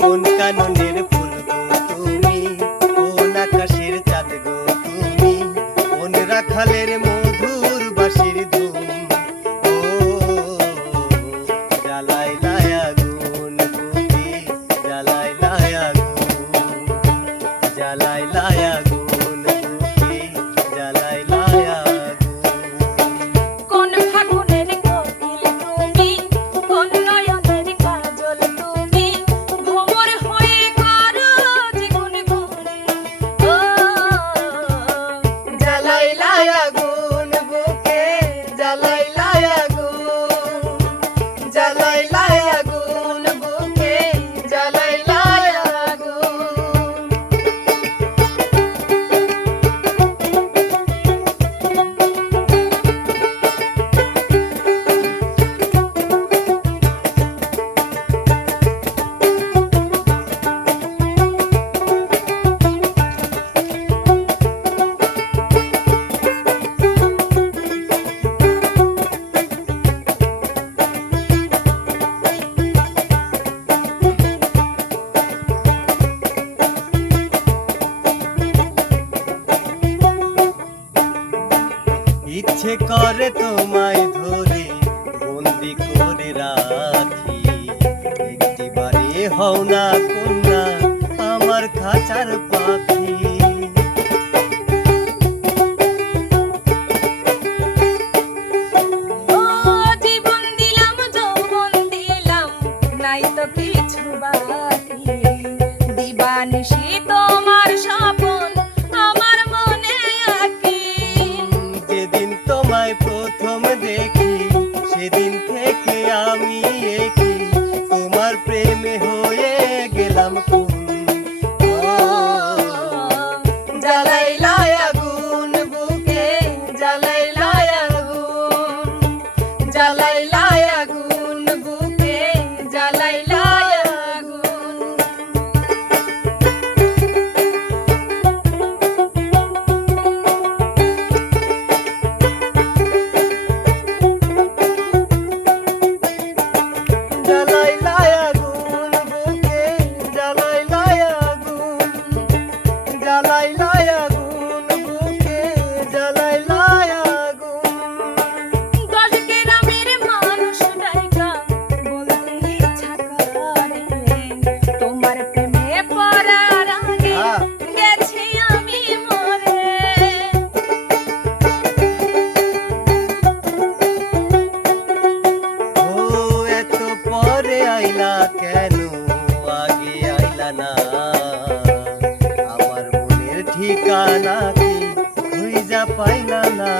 কোন কাননের ফুল গো তুমি, কোন আকাশের চাঁদ গো তুমি, কোন রাখালের মধুর বাঁশির ধুম। ও জ্বালাইলায় আগুন বুকে, জ্বালাইলায় আগুন, জ্বালাইলায় আগুন বুকে, জ্বালাইলায় আগুন। কোন ফাগুনের কোকিল তুমি, কোন নয়নের কাজল তুমি, ভ্রমর হয়ে করো যে গুনগুন। ও জ্বালাইলায় আগুন বুকে, জ্বালাইলায় আগুন, জ্বালাইলায় আগুন বুকে, জ্বালাইলায় আগুন। ইচ্ছে করে তোমায় ধরে বন্দি করে রাখি, একটিবারে হও না কন্যা আমার খাঁচার পাখি। ও জীবন দিলাম যৌবন দিলাম, নাই তো কিছু বাকি। দিবানিশি তোমার স্বপন আমার মনে আঁকি। যেদিন তোমায় প্রথম দেখি সেদিন থেকে আমি একি তোমার প্রেমে হয়ে গেলাম খুন। ও জ্বালাইলায় আগুন বুকে, জ্বালাইলায় আগুন, জ্বালাইলায় আগুন বুকে, জ্বালাইলায় আগুন। জ্বালাইলায় আগুন বুকে, জ্বালাইলায় আগুন, জ্বালাইলায় আগুন বুকে, জ্বালাইলায় আগুন। 10 গ্রামের মানুষ ডাইকা বলতে ইচ্ছা করে, তোমার প্রেমে পড়ার আগে গেছি আমি মরে। ও এত পরে আইলা কেন, আগে আইলা না? আমার মনের ঠিকানা কি খুঁজা পাইলা না?